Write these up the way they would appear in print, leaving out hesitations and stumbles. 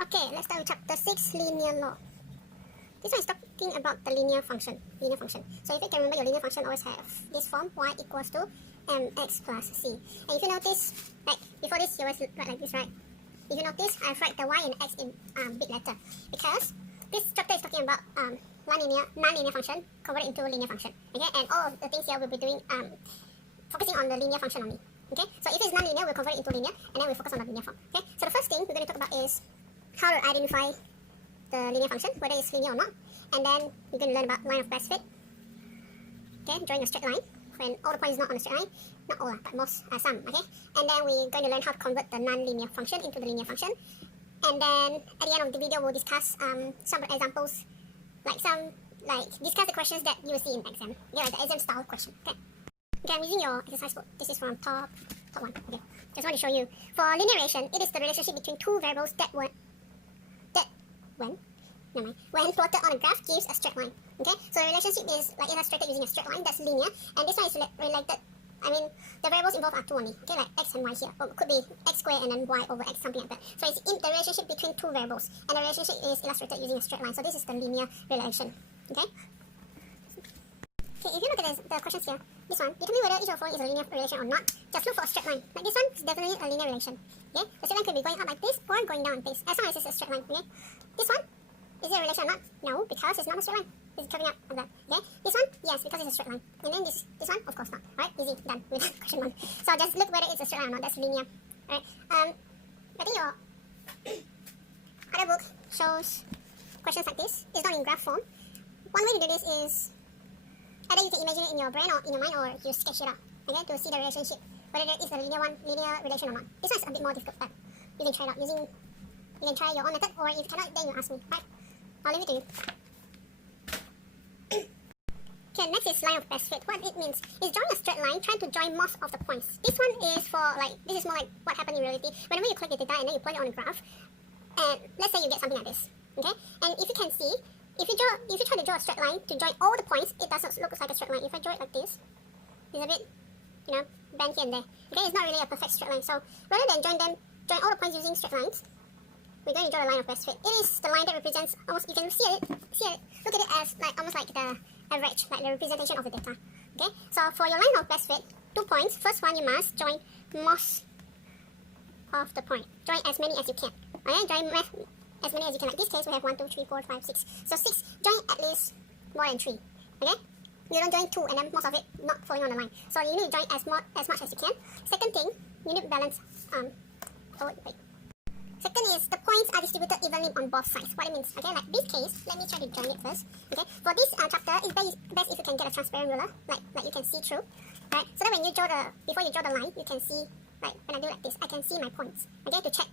Okay, let's start with chapter 6, linear law. This one is talking about the linear function. So if you can remember, your linear function always have this form, y equals to mx plus c. And if you notice, like before this, you always write like this, right? If you notice, I've write the y and x in big letter because this chapter is talking about non-linear function converted into linear function. Okay, and all of the things here we'll be doing focusing on the linear function only. Okay, so if it's non-linear, we'll convert it into linear, and then we'll focus on the linear form. Okay, so the first thing we're going to talk about is how to identify the linear function, whether it's linear or not, and then we're going to learn about line of best fit. Okay, drawing a straight line when all the points is not on a straight line, not all, but most some. Okay, and then we're going to learn how to convert the non-linear function into the linear function, and then at the end of the video we'll discuss some examples, discuss the questions that you will see in exam. Yeah, like the exam style question. Okay. Okay, I'm using your exercise book. This is from top one. Okay, just want to show you. For linear relation, it is the relationship between two variables when plotted on a graph gives a straight line. Okay, so the relationship is like illustrated using a straight line that's linear, and this one is related. I mean, the variables involved are two only. Okay, like x and y here, or could be x squared and then y over x, something like that. So it's in the relationship between two variables, and the relationship is illustrated using a straight line. So this is the linear relation. Okay. Okay, if you look at the questions here, this one, determine whether each of the following is a linear relation or not. Just look for a straight line. Like this one is definitely a linear relation. Okay, the straight line could be going up like this or going down like this, as long as it's a straight line. Okay, this one, is it a relation or not? No, because it's not a straight line. It's curving up like that. Okay, this one, yes, because it's a straight line. And then this one, of course not. Alright, easy, done with question 1. So just look whether it's a straight line or not. That's linear. Alright, I think your other book shows questions like this. It's not in graph form. One way to do this is either you can imagine it in your brain or in your mind, or you sketch it out, okay, to see the relationship, whether there is a linear relation or not. This one is a bit more difficult, but you can try it out using, you can try your own method, or if you cannot, then you ask me, right? I'll leave it to you. Okay, next is line of best fit. What it means is drawing a straight line, trying to join most of the points. This one is for this is more like what happened in reality. Whenever you collect the data and then you plot it on a graph, and let's say you get something like this, okay? And if you can see, if you try to draw a straight line to join all the points, it doesn't look like a straight line. If I draw it like this, it's a bit, bent here and there. Okay, it's not really a perfect straight line. So rather than join all the points using straight lines, we're going to draw a line of best fit. It is the line that represents almost, you can see it, look at it as almost like the average, like the representation of the data. Okay, so for your line of best fit, 2 points. First one, you must join most of the point. Join as many as you can. Okay, join as many as you can. Like this case, we have 1, 2, 3, 4, 5, 6. So 6, join at least more than 3. Okay? You don't join 2 and then most of it not following on the line. So you need to join as much as you can. Second thing, you need to balance. Second is the points are distributed evenly on both sides. What it means, okay? Like this case, let me try to join it first. Okay? For this chapter, it's best if you can get a transparent ruler, like you can see through. Right? So that when you before you draw the line, you can see, like when I do like this, I can see my points. Okay? To check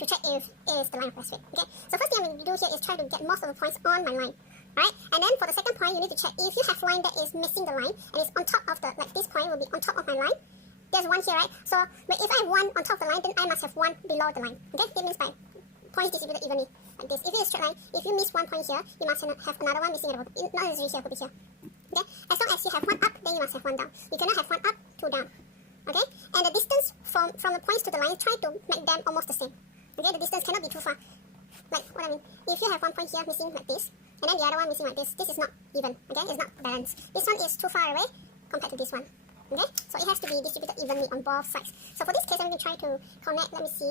if it is the line of best fit. Okay, so first thing I'm going to do here is try to get most of the points on my line, right? And then for the second point, you need to check if you have line that is missing the line and it's on top of the, like this point will be on top of my line. There's one here, right? So if I have one on top of the line, then I must have one below the line. Okay, it means by points distributed evenly like this. If it is a straight line, if you miss one point here, you must have another one missing at the bottom. Not necessarily here, could be here. Okay, as long as you have one up, then you must have one down. You cannot have one up, 2 down. Okay, and the distance from the points to the line, try to make them almost the same. Okay, the distance cannot be too far. Like what I mean, if you have one point here missing like this, and then the other one missing like this is not even. Okay, it's not balanced. This one is too far away compared to this one. Okay, so it has to be distributed evenly on both sides. So for this case, I'm going to try to connect. Let me see.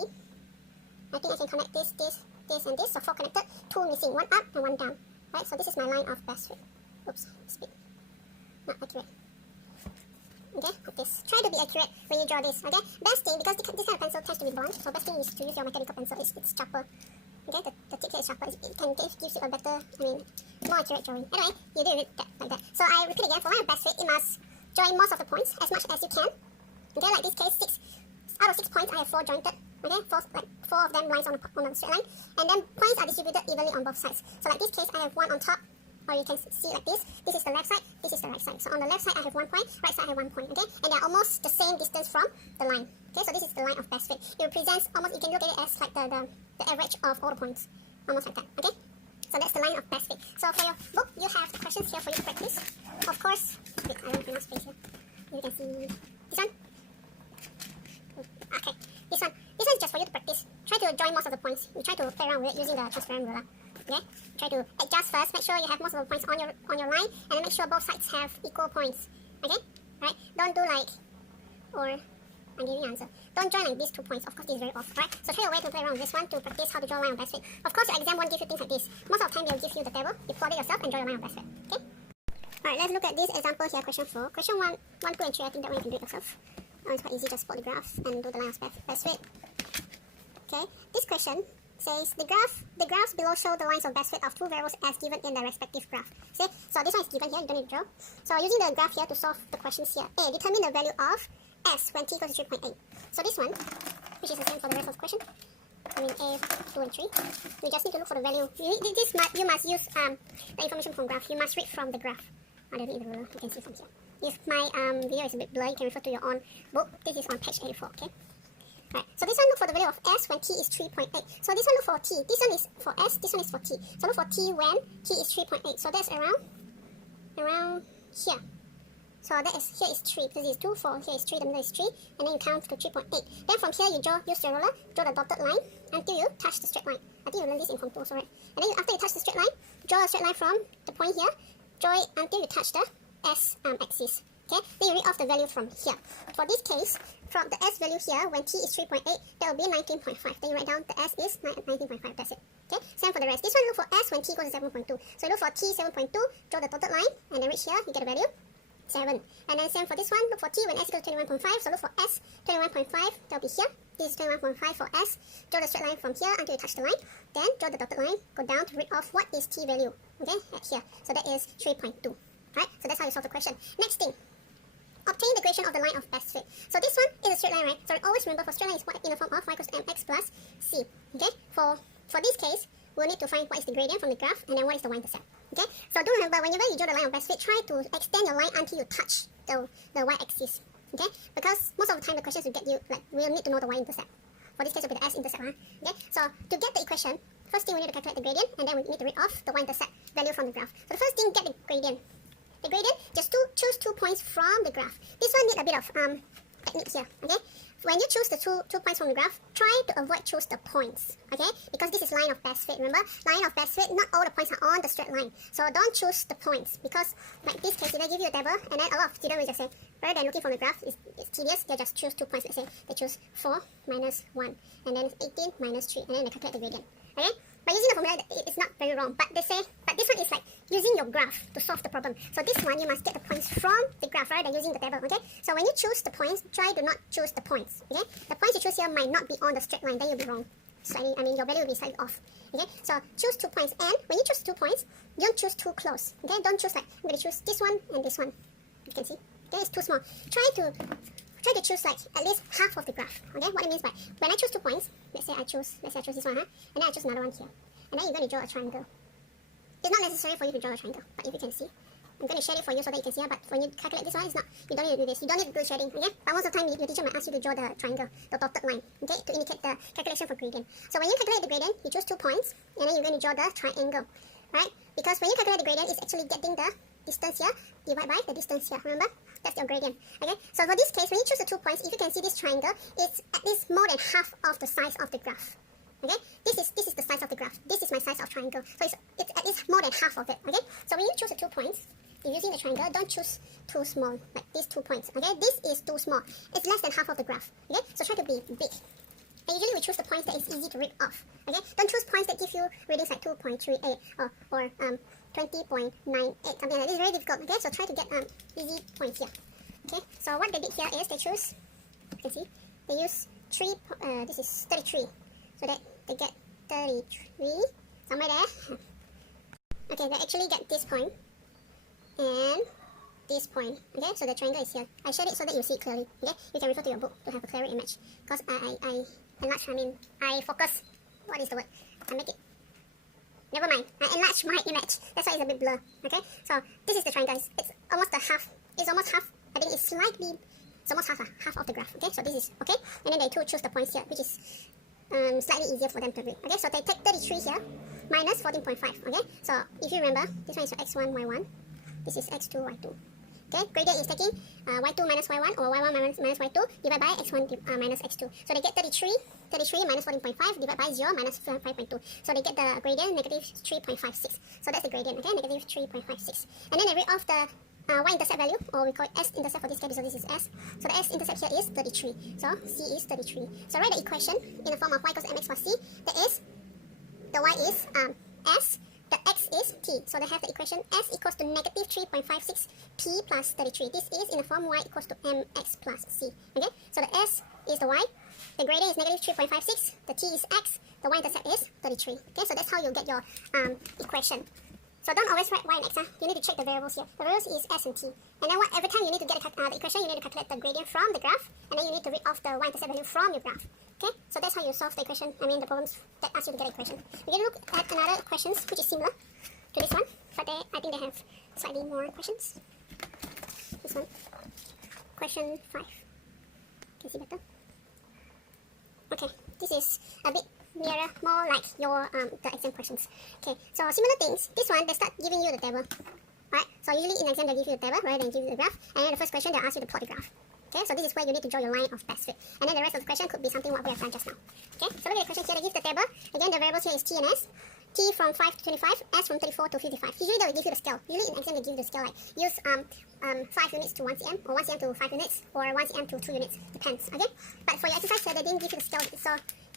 I think I can connect this, and this. So 4 connected, 2 missing, 1 up and 1 down. Right, so this is my line of best fit. Oops, speed. Not accurate. Okay, like this. Try to be accurate when you draw this, okay? Best thing, because this kind of pencil tends to be blunt, so best thing is to use your mechanical pencil. It's sharper. Okay, the tip here is sharper. It gives you a better, more accurate drawing. Anyway, you do it like that. So I repeat again, for line of best fit, it must join most of the points as much as you can. Okay, like this case, 6. Out of 6 points, I have 4 jointed. Okay, 4 of them lines on a straight line. And then points are distributed evenly on both sides. So like this case, I have 1 on top. Or you can see like this. This is the left side, this is the right side. So on the left side I have 1 point, right side I have 1 point, okay? And they're almost the same distance from the line. Okay, so this is the line of best fit. It represents almost, you can look at it as like the average of all the points. Almost like that, okay? So that's the line of best fit. So for your book, you have the questions here for you to practice. Of course, wait, I don't have enough space here. You can see this one. Okay, this one. This one is just for you to practice. Try try to join most of the points. You try to play around with it using the transparent ruler. Okay? Try to adjust first, make sure you have most of the points on your line, and then make sure both sides have equal points. Okay? Right? Don't do like, or I'm giving you an answer. Don't join like these 2 points. Of course, this is very off, right? So try a way to play around with this one to practice how to draw a line on best fit. Of course, your exam won't give you things like this. Most of the time, they'll give you the table. You plot it yourself and draw your line on best fit. Okay? Alright, let's look at this example here, question 4. Question 1, 1, 2, and 3, I think that one you can do it yourself. Oh, it's quite easy, just plot the graph and do the line of best fit. Okay, this question says the graphs below show the lines of best fit of 2 variables as given in their respective graph. See? So this one is given here, you don't need to draw. So using the graph here to solve the questions here. A, determine the value of S when t equals to 3.8. So this one, which is the same for the rest of the question, I mean A, 2 and 3, we just need to look for the value. You must use the information from graph. You must read from the graph. I don't need the ruler, you can see from here. If my video is a bit blurry, you can refer to your own book. This is on page 84, okay? Right, so this one look for the value of S when t is 3.8. So this one look for t. This one is for S, this one is for t. So look for t when t is 3.8. So that's around here. So that is, here is 3, because it's 2, 4, here is 3, the middle is 3, and then you count to 3.8. Then from here you use your ruler, draw the dotted line until you touch the straight line. I think you learned this in Form 2 also, right? And then after you touch the straight line, draw a straight line from the point here, draw it until you touch the S axis. Okay, then you read off the value from here. For this case, from the S value here, when t is 3.8, that will be 19.5. Then you write down the S is 19.5, that's it. Okay, same for the rest. This one look for S when t equals to 7.2. So look for t 7.2, draw the dotted line, and then reach here, you get a value 7. And then same for this one, look for t when S equals to 21.5. So look for S 21.5, that will be here. This is 21.5 for S. Draw the straight line from here until you touch the line. Then draw the dotted line, go down to read off what is t value. Okay, at here. So that is 3.2. Right? So that's how you solve the question. Next thing. Obtain the equation of the line of best fit. So this one is a straight line, right? So always remember for straight line is in the form of y equals to mx plus c. Okay? For this case, we'll need to find what is the gradient from the graph and then what is the y-intercept. Okay? So do remember, whenever you draw the line of best fit, try to extend your line until you touch the y-axis. Okay? Because most of the time the questions will get you, like, we'll need to know the y-intercept. For this case, it will be the s-intercept. Huh? Okay? So to get the equation, first thing we need to calculate the gradient, and then we need to read off the y-intercept value from the graph. So the first thing, get the gradient. The gradient, just choose 2 points from the graph. This one need a bit of technique here, okay? When you choose the two points from the graph, try to avoid choose the points, okay? Because this is line of best fit, remember? Line of best fit, not all the points are on the straight line. So don't choose the points, because like this case, if I give you a table, and then a lot of students will just say, rather than looking from the graph, it's tedious, they just choose 2 points. Let's say they choose 4 minus 1, and then 18 minus 3, and then they calculate the gradient, okay? By using the formula, it's not very wrong, but they say, but this one is like using your graph to solve the problem. So this one, you must get the points from the graph rather than using the table, okay? So when you choose the points, try to not choose the points, okay? The points you choose here might not be on the straight line, then you'll be wrong. Slightly, I mean, your value will be slightly off, okay? So choose 2 points, and when you choose 2 points, don't choose too close, okay? Don't choose like, I'm going to choose this one and this one. You can see, okay? It's too small. Try to choose like at least half of the graph, okay? What it means by, when I choose 2 points, let's say I choose this one, huh? And then I choose another one here. And then you're going to draw a triangle. It's not necessary for you to draw a triangle, but if you can see, I'm going to shade it for you so that you can see, but when you calculate this one, it's not, you don't need to do this, you don't need to do shading, okay? But most of the time, your teacher might ask you to draw the triangle, the dotted line, okay? To indicate the calculation for gradient. So when you calculate the gradient, you choose 2 points, and then you're going to draw the triangle, right? Because when you calculate the gradient, it's actually getting the distance here, divided by the distance here, remember? That's your gradient, okay? So for this case, when you choose the 2 points, if you can see this triangle, it's at least more than half of the size of the graph. Okay, this is the size of the graph. This is my size of triangle. So it's at least more than half of it. Okay, so when you choose the 2 points, if using the triangle, don't choose too small, like these 2 points. Okay, this is too small. It's less than half of the graph. Okay, so try to be big. And usually we choose the points that is easy to read off. Okay, don't choose points that give you readings like 2.38 or 20.98, something like that. This is very difficult. Okay, so try to get easy points here. Okay, so what they did here is they choose, you can see, they use this is 33. So that they get 33, somewhere there. Okay, they actually get this point and this point. Okay, so the triangle is here. I showed it so that you see it clearly. Okay, you can refer to your book to have a clearer image. Because I focus. What is the word? I make it. Never mind. I enlarge my image. That's why it's a bit blur. Okay, so this is the triangle. It's almost a half. It's almost half. I think it's slightly. It's almost half of the graph. Okay, so this is okay. And then they choose the points here, which is slightly easier for them to read. Okay, so they take 33 here minus 14.5. Okay, so if you remember, this one is your x1, y1. This is x2, y2. Okay, gradient is taking y2 minus y1 or y1 minus y2 divided by x1 minus x2. So they get 33 minus 14.5 divided by 0 minus 5.2. So they get the gradient negative 3.56. So that's the gradient, okay, negative 3.56. And then they read off the y-intercept value, or we call it s-intercept for this case, so this is s. So the s-intercept here is 33. So c is 33. So write the equation in the form of y equals to mx plus c. That is, the y is s, the x is t. So they have the equation s equals to negative 3.56 p plus 33. This is in the form y equals to mx plus c. Okay, so the s is the y, the gradient is negative 3.56, the t is x, the y-intercept is 33. Okay, so that's how you get your equation. So don't always write y and x, you need to check the variables here. The variables is s and t. And then every time you need to get the equation, you need to calculate the gradient from the graph, and then you need to read off the y-intercept value from your graph. Okay, so that's how you solve the equation, the problems that ask you to get an equation. We're going to look at another questions which is similar to this one, but I think they have slightly more questions. This one, question 5. Can you see better? Okay, this is a bit nearer, more like your the exam questions. Okay, so similar things. This one, they start giving you the table. Right, so usually in exam they give you the table rather than give you the graph, and then the first question they'll ask you to plot the graph. Okay, so this is where you need to draw your line of best fit. And then the rest of the question could be something what we have done just now. Okay, so look at the question here, they give the table. Again, the variables here is t and s. T from 5 to 25, S from 34 to 55. Usually they will give you the scale. Usually in exam they give you the scale, like use 5 units to 1 cm, or 1 cm to 5 units, or 1 cm to 2 units. Depends, okay? But for your exercise here, they didn't give you the scale, so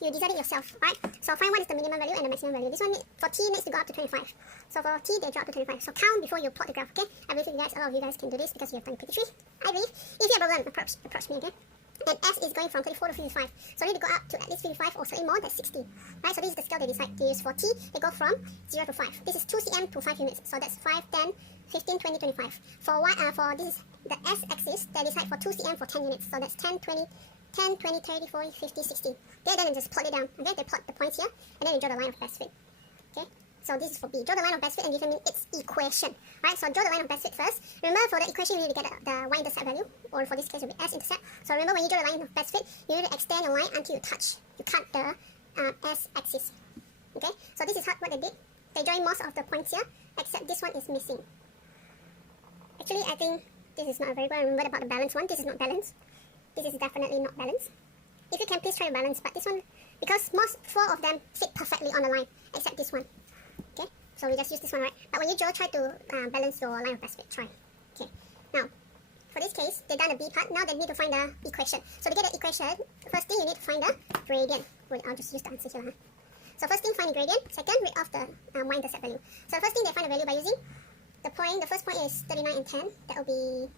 you decide it yourself, right? So find what is the minimum value and the maximum value. This one, for T, needs to go up to 25. So for T, they drop to 25. So count before you plot the graph, okay? I believe a lot of you guys can do this because you have done PT3. I believe. If you have a problem, approach me, okay? And S is going from 34 to 55. So you need to go up to at least 55 or slightly more, that's 60. Right, so this is the scale they decide to use. For T, they go from 0 to 5. This is 2 cm to 5 units. So that's 5, 10, 15, 20, 25. For Y, for this is the S axis, they decide for 2 cm for 10 units. So that's 10, 20, 10, 20, 30, 40, 50, 60. Okay, then they just plot it down. Okay, they plot the points here, and then they draw the line of best fit. Okay, so this is for B. Draw the line of best fit and determine its equation. Right, so draw the line of best fit first. Remember, for the equation, you need to get the y-intercept value, or for this case, it will be s-intercept. So remember, when you draw the line of best fit, you need to extend your line until you cut the s-axis. Okay, so this is what they did. They joined most of the points here, except this one is missing. Actually, I think this is not very good. I remember about the balance one. This is not balanced. This is definitely not balanced. If you can, please try to balance, but this one, because 4 of them fit perfectly on the line, except this one. Okay, so we just use this one, right? But when you draw, try to balance your line of best fit. Try. Okay, now, for this case, they've done the B part. Now they need to find the equation. So to get the equation, first thing you need to find the gradient. Wait, I'll just use the answer here. Huh? So first thing, find the gradient. Second, read off the y-intercept value. So the first thing, they find the value by using the point. The first point is 39 and 10. That will be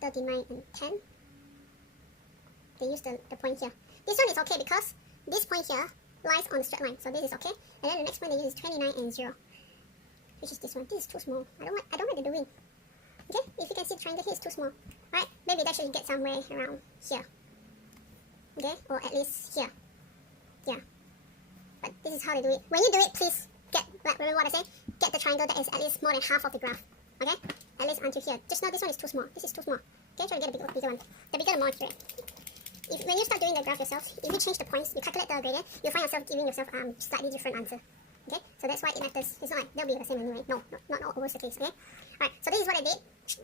39 and 10. They use the point here. This one is okay because this point here lies on the straight line, so this is okay. And then the next point they use is 29 and 0, which is this one. This is too small. I don't know what they're doing. Okay, if you can see the triangle here is too small. Right? Maybe that should get somewhere around here. Okay, or at least here. Yeah. But this is how they do it. When you do it, please remember what I say. Get the triangle that is at least more than half of the graph. Okay? At least until here. Just now this one is too small. This is too small. Okay, try to get a bigger one. The bigger the more accurate. When you start doing the graph yourself, if you change the points, you calculate the gradient, you'll find yourself giving yourself slightly different answer. Okay, so that's why it matters. It's not like they'll be the same anyway. No, not always the case. Okay, alright. So this is what I did.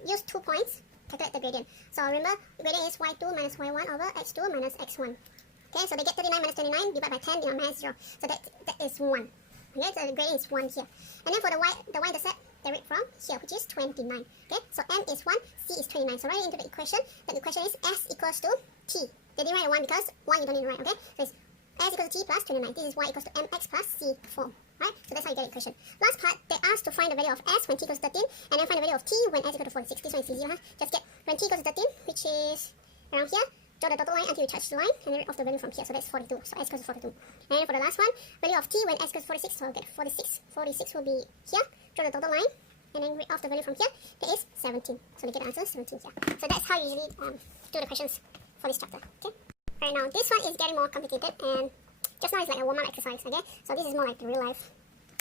Use 2 points, calculate the gradient. So remember, the gradient is y2 minus y1 over x2 minus x1. Okay, so they get 39 minus 29 divided by 10 minus 0. So that is 1. Okay, so the gradient is 1 here. And then for the y-intercept, they read from here, which is 29. Okay, so m is 1, c is 29. So write it into the equation. The equation is s equals to t. They didn't write 1 because 1 you don't need to write, okay? So it's s equals to t plus 29. This is y equals to mx plus c form, right? So that's how you get the equation. Last part, they asked to find the value of s when t equals to 13, and then find the value of t when s equals to 46. This one is easy, huh? Just get when t equals to 13, which is around here. Draw the dotted line until you touch the line, and then read off the value from here. So that's 42. So s equals to 42. And then for the last one, value of t when s equals to 46, so I'll get 46. 46 will be here. Draw the dotted line, and then read off the value from here. That is 17. So we get the answer 17 here. So that's how you usually do the questions for this chapter. Okay. Right now, this one is getting more complicated, and just now it's like a warm-up exercise. Okay. So this is more like the real life,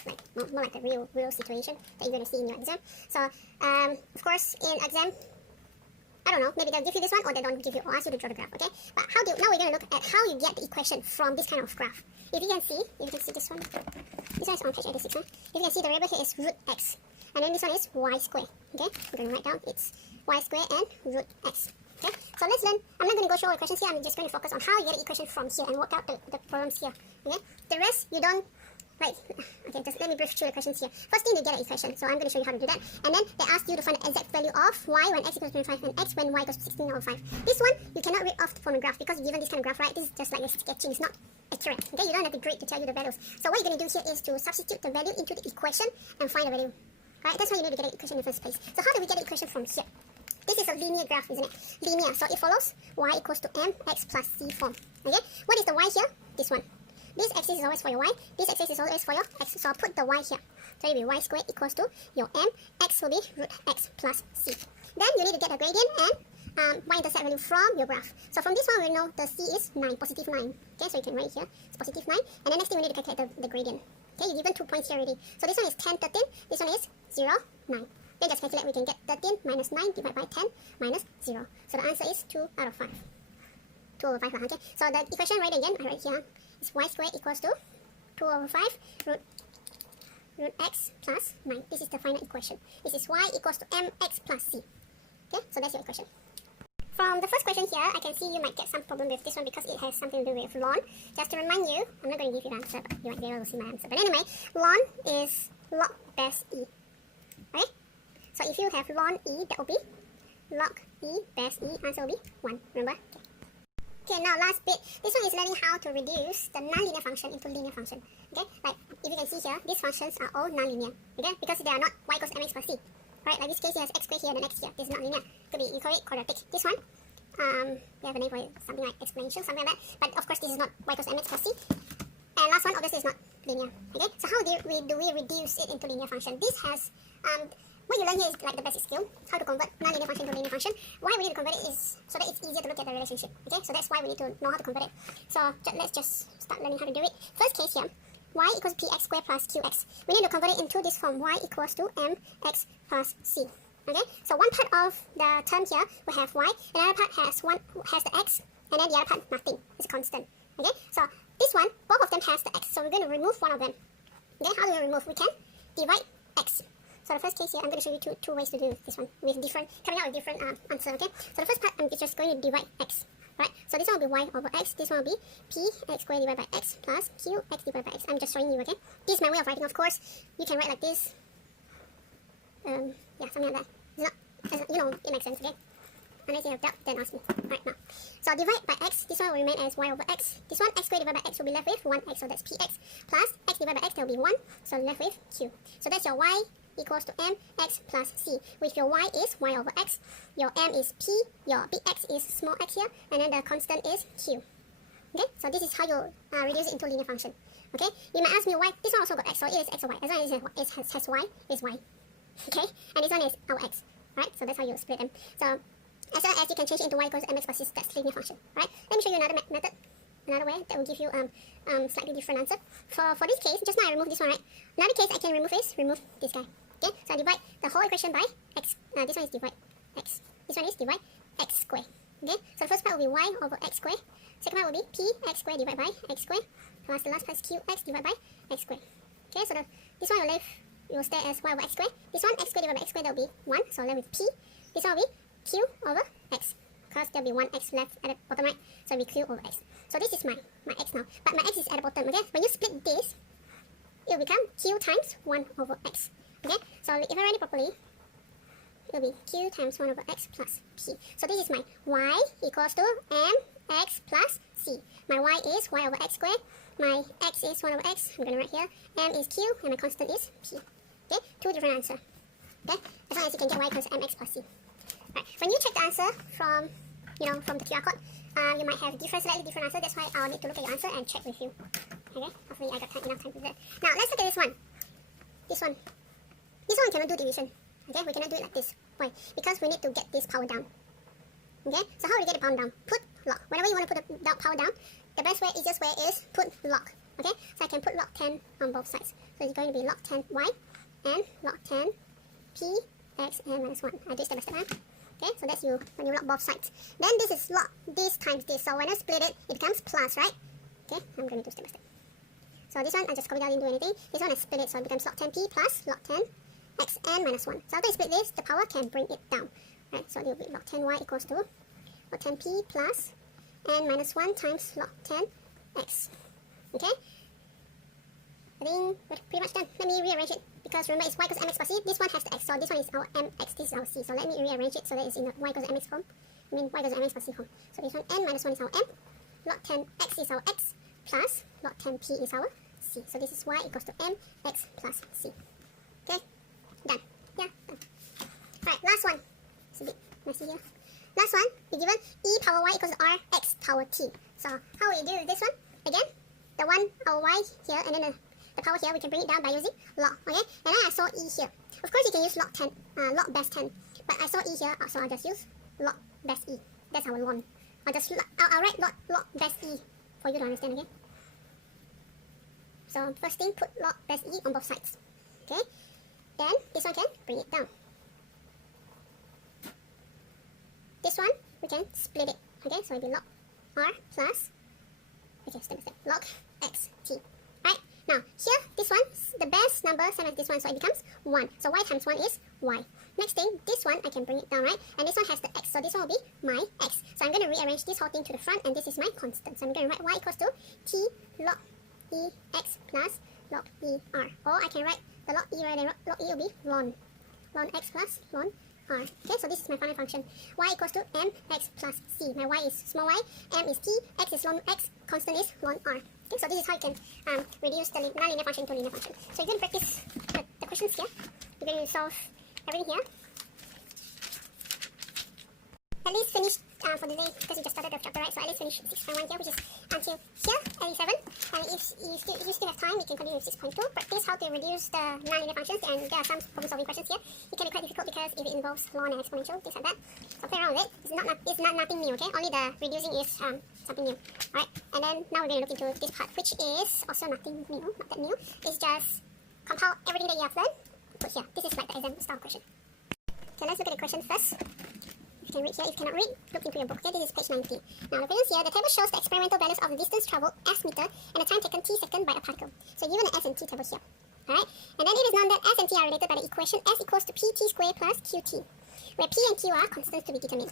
like more like the real situation that you're going to see in your exam. So of course in exam, I don't know, maybe they'll give you this one or they don't give you or ask you to draw the graph, okay? But now we're going to look at how you get the equation from this kind of graph. If you can see this one is on page 86, huh? If you can see the variable here is root x, and then this one is y squared, okay? I'm going to write down it's y squared and root x. Okay, so let's learn. I'm not going to go through all the questions here. I'm just going to focus on how you get the equation from here and work out the problems here. Okay, the rest you don't. Right, okay, just let me brief through the questions here. First thing, you get an equation, so I'm going to show you how to do that. And then they ask you to find the exact value of y when x equals 25 and x when y equals 16 over 5. This one, you cannot read off from a graph because given this kind of graph, right, this is just like a sketching, it's not accurate. Okay, you don't have the grid to tell you the values. So what you're going to do here is to substitute the value into the equation and find the value. Right, that's how you need to get an equation in the first place. So how do we get the equation from here? This is a linear graph, isn't it? Linear, so it follows y equals to mx plus c form. Okay, what is the y here? This one. This axis is always for your y, this axis is always for your x, so I'll put the y here. So it will be y squared equals to your m, x will be root x plus c. Then you need to get the gradient and y-intercept value from your graph. So from this one we know the c is 9, positive 9. Okay, so you can write here, it's positive 9. And then next thing we need to calculate the gradient. Okay, you're given 2 points here already. So this one is 10, 13, this one is 0, 9. Then just calculate, we can get 13 minus 9 divided by 10 minus 0. So the answer is 2 out of 5. 2 over 5, okay? So the equation right again, I write here, is y squared equals to 2 over 5 root x plus 9. This is the final equation. This is y equals to mx plus c. Okay, so that's your equation. From the first question here, I can see you might get some problem with this one because it has something to do with ln. Just to remind you, I'm not going to give you the answer, but you might be able to see my answer. But anyway, ln is log base e. Okay? So if you have ln e, that will be log e base e. Answer will be 1. Remember? Okay, now last bit. This one is learning how to reduce the non-linear function into linear function. Okay, like if you can see here, these functions are all non-linear. Okay, because they are not y equals mx plus c. Right, like this case here has x squared here and x here. This is not linear. Could be, you call it quadratic. This one, we have a name for it, something like exponential, something like that. But of course, this is not y equals mx plus c. And last one, obviously, is not linear. Okay, so how do we reduce it into linear function? This has what you learn here is like the basic skill, how to convert non-linear function to linear function. Why we need to convert it is so that it's easier to look at the relationship. Okay, so that's why we need to know how to convert it. So let's just start learning how to do it. First case here, y equals px squared plus qx. We need to convert it into this form, y equals to mx plus c. Okay, so one part of the term here will have y, another part has the x, and then the other part nothing. It's a constant. Okay, so this one, both of them has the x, so we're going to remove one of them. Okay, how do we remove? We can divide x. So the first case here, I'm going to show you two ways to do this one, with different, coming out with different answer, okay? So the first part, I'm just going to divide x, right? So this one will be y over x, this one will be p x squared divided by x plus q x divided by x. I'm just showing you, okay? This is my way of writing, of course. You can write like this. Yeah, something like that. It's not, you know, it makes sense, okay? Unless you have doubt, then ask me. Right now. So divide by x, this one will remain as y over x. This one, x squared divided by x will be left with 1x, so that's px, plus x divided by x, that will be 1, so left with q. So that's your y equals to mx plus c, with your y is y over x, your m is p, your big x is small x here, and then the constant is q. Okay, so this is how you reduce it into linear function. Okay, you might ask me why this one also got x, so it is x or y. As long as it has y, is y. Okay, and this one is our x, right? So that's how you split them. So as long as you can change it into y equals mx plus c, that's linear function, right? Let me show you another method, another way that will give you slightly different answer. For this case, just now I removed this one, right? Another case I can remove is remove this guy. Okay, so I divide the whole equation by x. This one is divide x. This one is divide x squared. Okay, so the first part will be y over x squared. Second part will be p x squared divided by x squared. Plus the last part is q x divided by x squared. Okay, so this one will stay as y over x squared. This one x squared divided by x squared, that will be 1. So left with p. This one will be q over x. Because there will be 1x left at the bottom right. So it will be q over x. So this is my x now. But my x is at the bottom. Okay, when you split this, it will become q times 1 over x. Okay, so if I write it properly, it will be q times 1 over x plus p. So this is my y equals to mx plus c. My y is y over x squared. My x is 1 over x. I'm going to write here. M is q and my constant is p. Okay, two different answers. Okay, as long as you can get y equals mx plus c. Right, when you check the answer from, from the QR code, you might have slightly different answer. That's why I'll need to look at your answer and check with you. Okay, hopefully I got enough time to do that. Now let's look at this one. This one we cannot do division. Okay, we cannot do it like this. Why? Because we need to get this power down. Okay, so how do we get the power down? Put log. Whenever you want to put the power down, the best way, easiest way is put log. Okay, so I can put log 10 on both sides. So it's going to be log 10 y and log 10 p x and minus 1. I do step by step. Okay, so that's you when you log both sides. Then this is log this times this. So when I split it, it becomes plus, right? Okay, I'm going to do step by step. So this one I just copied out, didn't do anything. This one I split it, so it becomes log 10p plus log 10 x and minus 1. So after you split this, the power can bring it down. Right, so it will be log 10y equals to log 10p plus n minus 1 times log 10x. Okay? I think we're pretty much done. Let me rearrange it because remember it's y equals mx plus c. This one has the x, so this one is our mx, this is our c. So let me rearrange it so that it's in the y equals mx form. I mean y equals mx plus c form. So this one n minus 1 is our m, log 10x is our x, plus log 10p is our c. So this is y equals to mx plus c. Okay? Done. Yeah, done. Alright, last one. It's a bit messy here. Last one, we're given e power y equals to r x power t. So how will you deal with this one? Again, the one, our y here, and then the power here, we can bring it down by using log, okay? And then I saw e here. Of course, you can use log 10, log base 10. But I saw e here, so I'll just use log base e. That's our log. I'll write log base e for you to understand, okay? So first thing, put log base e on both sides, okay? Then this one can bring it down. This one, we can split it, okay? So it'll be log r plus, okay, step by step, log x t. Right? Now, here, this one, the base number, same as this one, so it becomes 1. So y times 1 is y. Next thing, this one, I can bring it down, right? And this one has the x, so this one will be my x. So I'm going to rearrange this whole thing to the front, and this is my constant. So I'm going to write y equals to t log e x plus log e r. Or I can write the log e right there, log e will be ln x plus ln r. Okay, so this is my final function. Y equals to mx plus c. My y is small y, m is t, x is ln x, constant is ln r. Okay, so this is how you can reduce the non-linear function to linear function. So you're going to practice the questions here. You're going to solve everything here. At least finish for the day, because you just started the chapter, right? So at least finish 6.1 here, which is until here, at 7. And if you still have time, you can continue with 6.2. Practice how to reduce the non-linear functions, and there are some problem-solving questions here. It can be quite difficult because if it involves ln and exponential, things like that. So play around with it. It's not nothing new, okay? Only the reducing is something new. Alright, and then now we're going to look into this part, which is also nothing new, not that new. It's just compile everything that you have learned, put here. This is like the exam style question. So let's look at the question first. If you can read here, if you cannot read, look into your book. Okay, this is page 90. Now the questions here, the table shows the experimental values of the distance travelled s meter and the time taken t second by a particle. So given the s and t table here. Alright, and then it is known that s and t are related by the equation s equals to pt squared plus qt, where p and q are constants to be determined.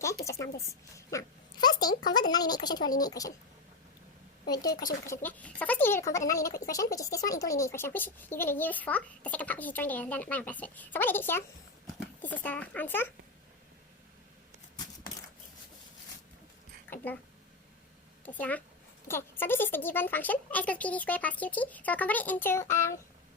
Okay, it's just numbers. Now, first thing, convert the non-linear equation to a linear equation. We'll do question by question, okay? So first thing, you need to convert the non-linear equation, which is this one, into a linear equation, which you're going to use for the second part, which is drawing the line of best fit. So what I did here, this is the answer. Quite blur. Okay, see, okay, so this is the given function, s equals pt squared plus qt. So I'll convert it into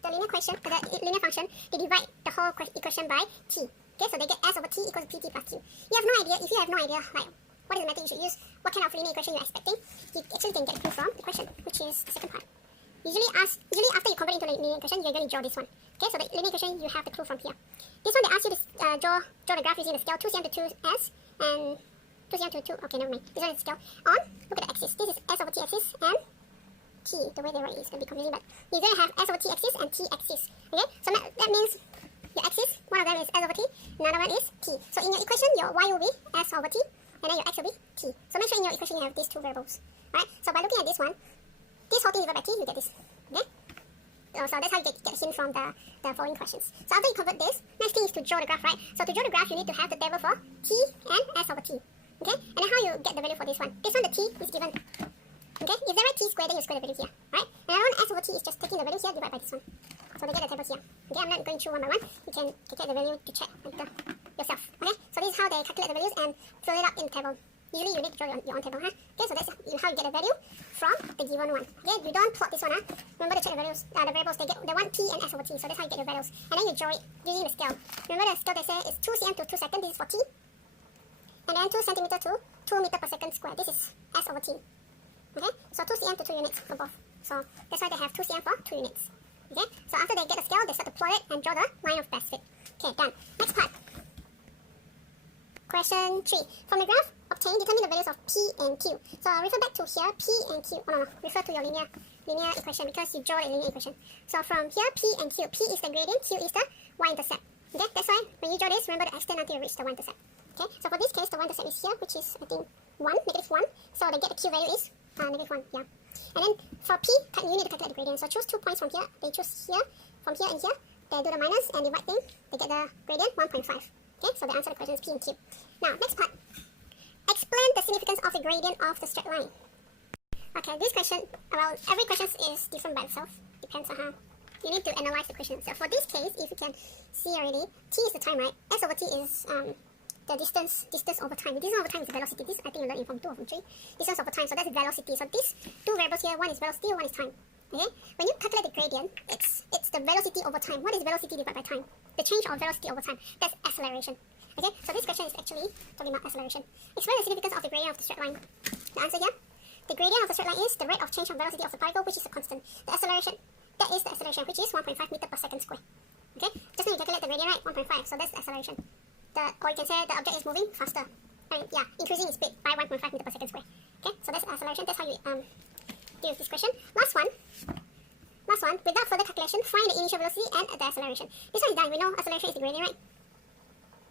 the linear function, they divide the whole equation by t. Okay, so they get s over t equals pt plus q. You have no idea, if you have no idea, like, what is the method you should use, what kind of linear equation you're expecting, you actually can get a clue from the question, which is the second part. Usually after you convert into a linear equation, you're going to draw this one. Okay, so the linear equation, you have the clue from here. This one, they ask you to draw the graph using the scale 2cm to 2s, and 2cm to 2, okay, never mind. This one is the scale on, look at the axis. This is s over t axis and t. The way they write it is going to be confusing, but you're going to have s over t axis and t axis. Okay, so that means your axis, one of them is s over t, another one is t. So in your equation, your y will be s over t, and then your x will be t. So make sure in your equation you have these two variables. Right? So by looking at this one, this whole thing divided by t, you get this. Okay? So that's how you get a hint from the following questions. So after you convert this, next thing is to draw the graph, right? So to draw the graph, you need to have the table for t and s over t. Okay? And then how you get the value for this one? This one, the t is given. Okay? If they write t squared, then you square the value here. Right? And another one, s over t, is just taking the value here divided by this one. So they get the tables here. Okay? I'm not going through one by one. You can calculate the value to check later yourself. Okay? So this is how they calculate the values and fill it up in the table. Usually you need to draw your own table, huh? Okay, so that's how you get the value from the given one. Okay, you don't plot this one, huh? Remember to check the values, the variables, they want t and s over t, so that's how you get the values. And then you draw it using the scale. Remember the scale they say is 2 cm to 2 seconds, this is for t. And then 2 centimeter to 2 meter per second square, this is s over t. Okay, so 2 cm to 2 units for both. So that's why they have 2 cm for 2 units. Okay, so after they get the scale, they start to plot it and draw the line of best fit. Okay, done. Next part. Question 3. From the graph obtained, determine the values of p and q. So I'll refer back to here, p and q. Oh no, refer to your linear equation because you draw a linear equation. So from here, p and q. P is the gradient, q is the y-intercept. Okay, that's why when you draw this, remember to extend until you reach the y-intercept. Okay, so for this case, the y-intercept is here, which is, I think, 1, negative 1. So they get the q value is negative 1, yeah. And then for p, you need to calculate the gradient. So choose 2 points from here. They choose here, from here and here. They do the minus and divide thing. They get the gradient 1.5. Okay, so the answer to the question is P and Q. Now, next part. Explain the significance of the gradient of the straight line. Okay, this question, well, every question is different by itself. Depends on how you need to analyze the question. So for this case, if you can see already, t is the time, right? S over t is the distance over time. The distance over time is the velocity. This I think you learned in form 2 or form 3. Distance over time, so that's velocity. So these two variables here, one is velocity, one is time. Okay? When you calculate the gradient, it's the velocity over time. What is velocity divided by time? The change of velocity over time. That's acceleration. Okay? So this question is actually talking about acceleration. Explain the significance of the gradient of the straight line. The answer here, the gradient of the straight line is the rate of change of velocity of the particle, which is a constant. The acceleration, that is the acceleration, which is 1.5 meter per second square. Okay? Just now you calculate the gradient, right? 1.5, so that's the acceleration. Or you can say the object is moving faster. I mean, yeah, increasing its speed by 1.5 meter per second square. Okay, so that's acceleration. That's how you deal with this question. Last one. Without further calculation, find the initial velocity and the acceleration. This one is done. We know acceleration is the gradient, right?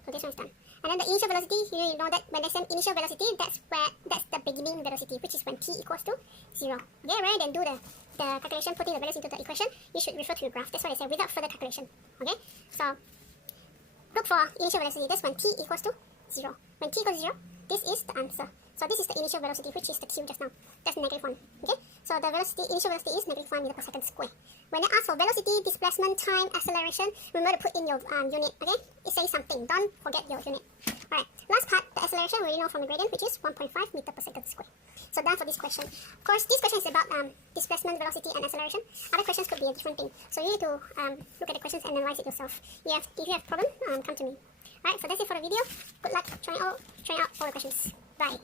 So this one is done. And then the initial velocity, you know that when they say initial velocity, that's the beginning velocity, which is when t equals to 0. Okay, rather than do the calculation, putting the values into the equation, you should refer to your graph. That's why I say without further calculation. Okay, so look for initial velocity. That's when t equals to 0. When t equals to 0, this is the answer. So this is the initial velocity, which is the q just now. That's negative 1. Okay? So the initial velocity is negative 1 meter per second square. When they ask for velocity, displacement, time, acceleration, remember to put in your unit. Okay? It says something. Don't forget your unit. Alright. Last part, the acceleration we know from the gradient, which is 1.5 meter per second square. So done for this question. Of course, this question is about displacement, velocity, and acceleration. Other questions could be a different thing. So you need to look at the questions and analyze it yourself. If you have a problem, come to me. Alright, so that's it for the video. Good luck trying out all the questions. Bye.